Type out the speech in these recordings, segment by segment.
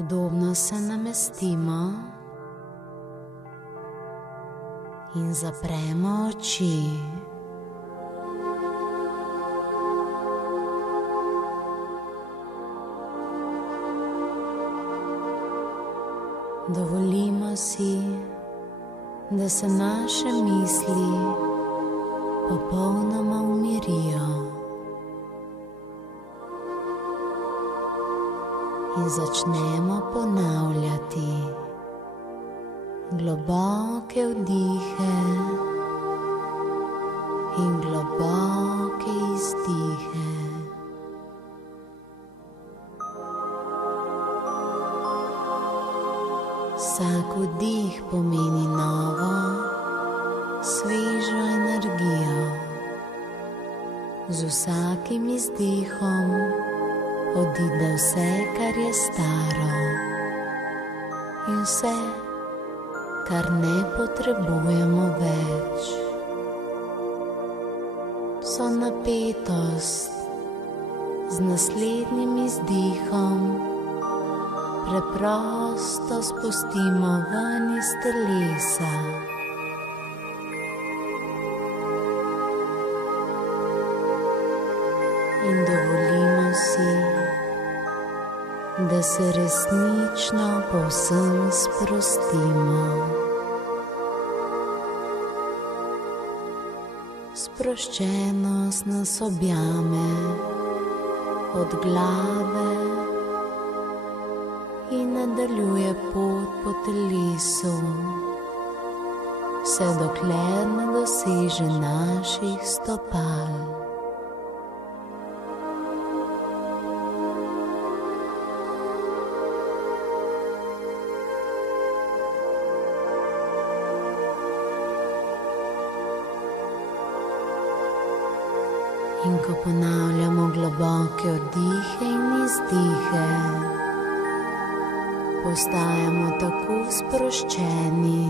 Udobno se namestimo in zapremo oči. Dovolimo si, da se naše misli popolnoma umirijo in začnemo ponavljati globoke vdihe in globoke izdihe. Vsak vdih pomeni novo, svežo energijo. Z vsakim izdihom odide vse, kar je staro, in vse, kar ne potrebujemo več. Vso napetost z naslednjim izdihom preprosto spustimo ven iz telesa. In dovolimo si, da se resnično povsem sprostimo. Sproščenost nas objame od glave in nadaljuje pot po telesu, vse dokler ne doseže naših stopal. In ko ponavljamo globoke vdihe in izdihe, postajamo tako sproščeni,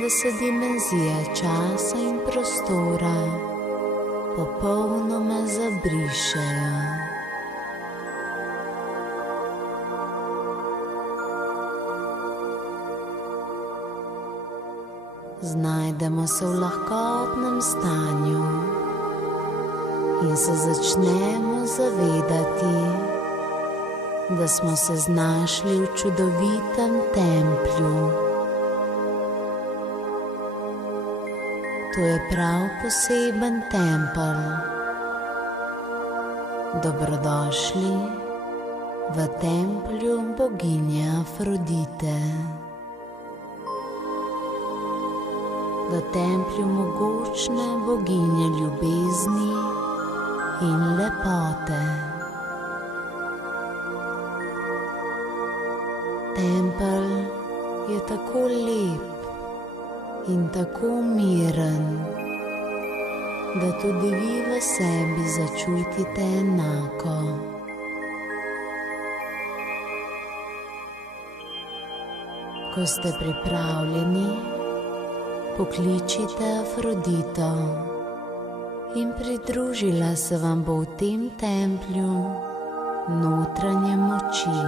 da se dimenzije časa in prostora popolnoma zabrišejo. Znajdemo se v lahkotnem stanju in se začnemo zavedati, da smo se znašli v čudovitem templju. To je prav poseben tempelj. Dobrodošli v templju boginje Afrodite. V templju mogočne boginje ljubezni in lepote. Tempelj je tako lep in tako miren, da tudi vi v sebi začutite enako. Ko ste pripravljeni, pokličite Afrodito in pridružila se vam bo v tem templju notranje moči.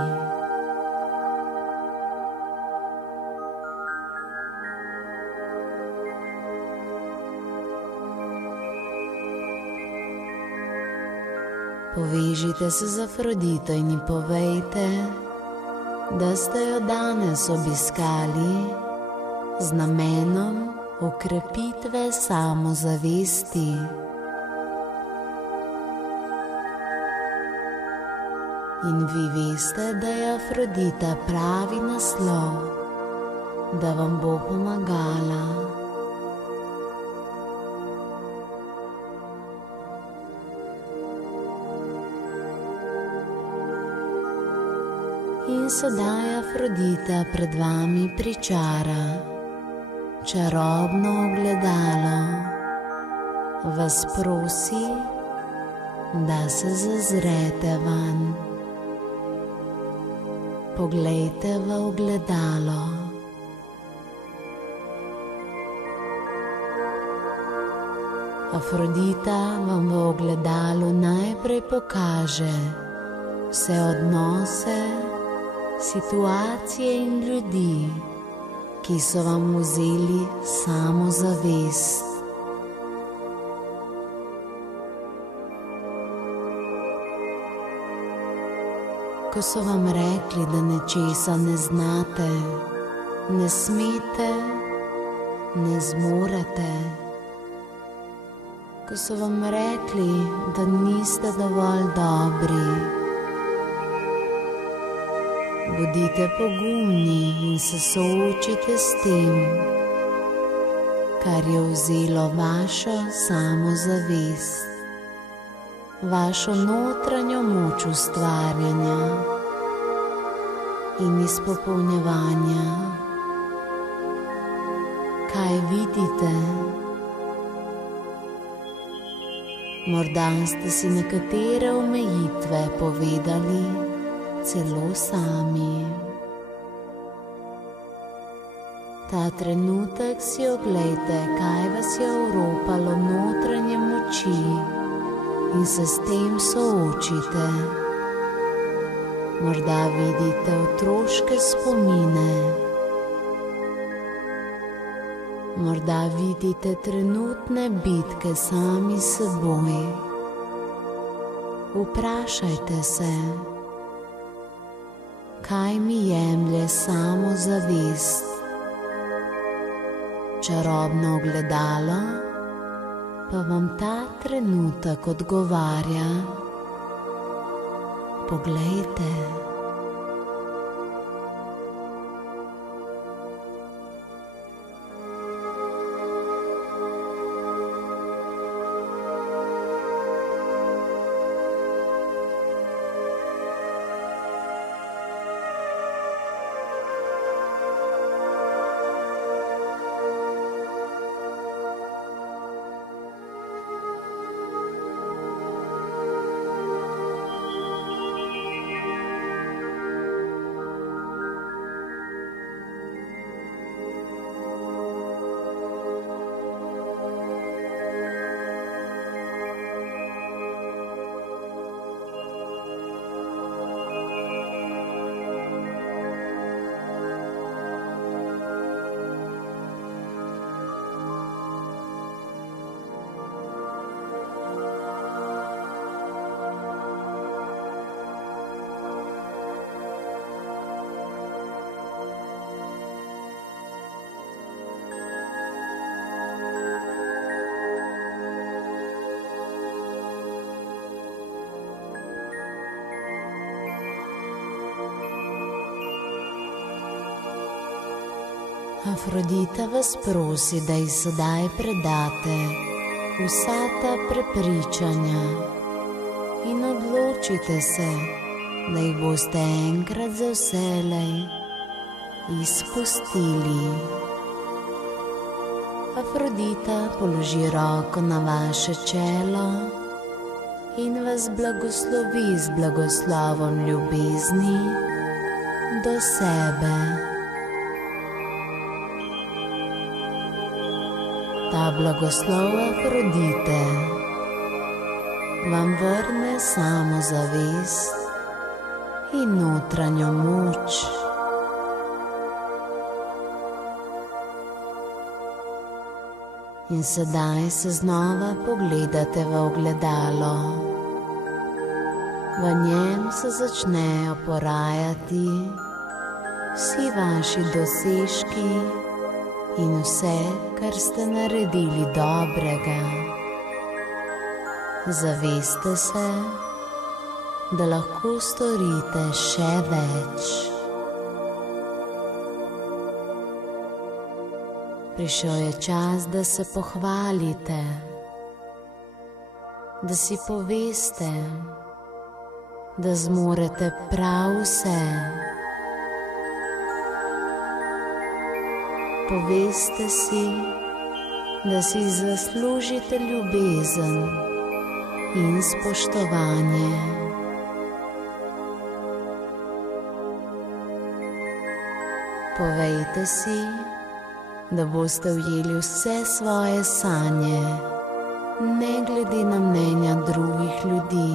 Povežite se z Afrodito in ji povejte, da ste jo danes obiskali z namenom okrepitve samozavesti. In vi veste, da je Afrodita pravi naslov, da vam bo pomagala. In sedaj Afrodita pred vami pričara čarobno ogledalo, vas prosi, da se zazrete vanj. Poglejte v ogledalo. Afrodita vam v ogledalu najprej pokaže vse odnose situacije in ljudi, ki so vam vzeli samozavest. Ko so vam rekli, da nečesa ne znate, ne smete, ne zmorete. Ko so vam rekli, da niste dovolj dobri. Bodite pogumni in se soočite s tem, kar je vzelo vašo samozavest, vašo notranjo moč ustvarjanja in izpopolnjevanja. Kaj vidite? Morda ste si nekatere omejitve povedali celo sami. Ta trenutek si oglejte, kaj vas je oropalo notranje moči in se s tem soočite. Morda vidite otroške spomine. Morda vidite trenutne bitke sami s seboj. Vprašajte se, kaj mi jemlje samozavest? Čarobno ogledalo pa vam ta trenutek odgovarja. Poglejte. Afrodita vas prosi, da ji sedaj predate vsa ta prepričanja in odločite se, da jih boste enkrat za vselej izpustili. Afrodita položi roko na vaše čelo in vas blagoslovi z blagoslovom ljubezni do sebe. Ta blagoslov Afrodite vam vrne samozavest in notranjo moč. In sedaj se znova pogledate v ogledalo. V njem se začnejo porajati vsi vaši dosežki in vse, kar ste naredili dobrega. Zaveste se, da lahko storite še več. Prišel je čas, da se pohvalite, da si poveste, da zmorete prav vse. Poveste si, da si zaslužite ljubezen in spoštovanje. Povejte si, da boste ujeli vse svoje sanje, ne glede na mnenja drugih ljudi.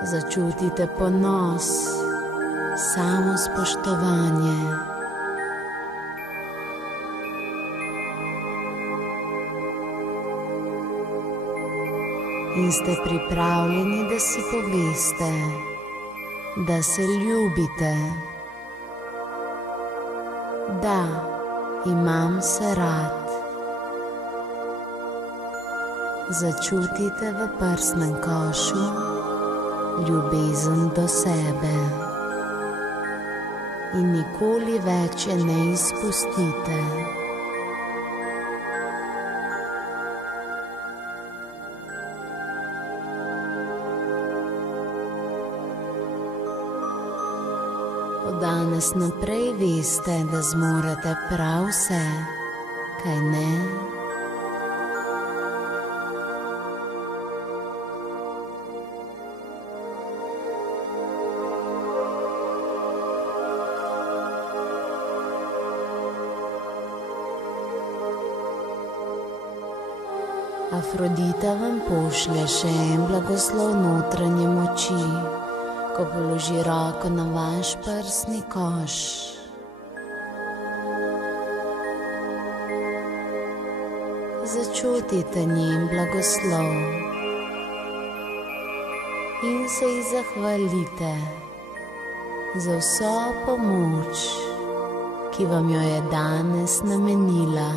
Začutite ponos, samospoštovanje. In ste pripravljeni, da si poveste, da se ljubite. Da, imam se rad. Začutite v prsnem košu ljubezen do sebe in nikoli več je ne izpustite. Od danes naprej veste, da zmorete prav vse, kaj ne? Afrodita vam pošlje še en blagoslov notranje moči, ko položi roko na vaš prsni koš. Začutite njen blagoslov in se ji zahvalite za vso pomoč, ki vam jo je danes namenila.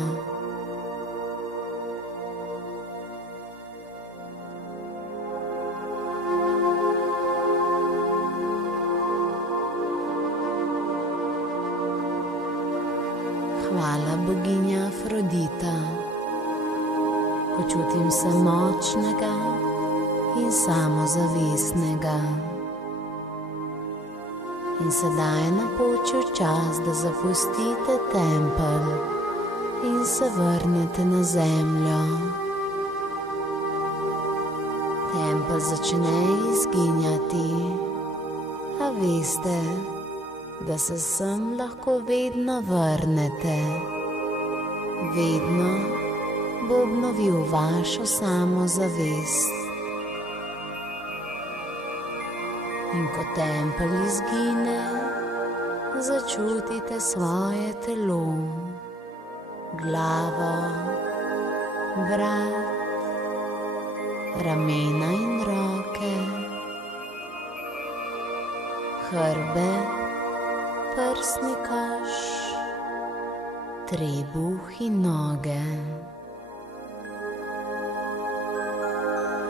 Hvala, boginja Afrodita. Počutim se močnega in samozavestnega. In sedaj je napočil čas, da zapustite tempelj in se vrnete na zemljo. Tempelj začne izginjati, a veste, da se sem lahko vedno vrnete. Vedno bo obnovil vašo samozavest. In ko tempelj izgine, začutite svoje telo, glavo, vrat, ramena in roke, hrbet, prsni koš, trebuh in noge.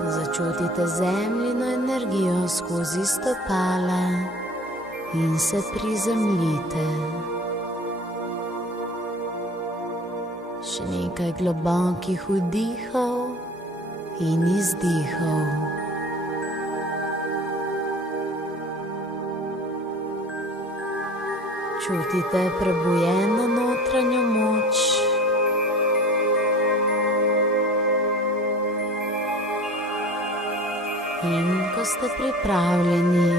Začutite zemljino energijo skozi stopala in se prizemljite. Še nekaj globokih vdihov in izdihov. Čutite prebujeno notranjo moč. In ko ste pripravljeni,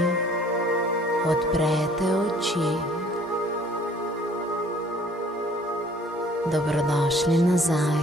odprete oči. Dobrodošli nazaj.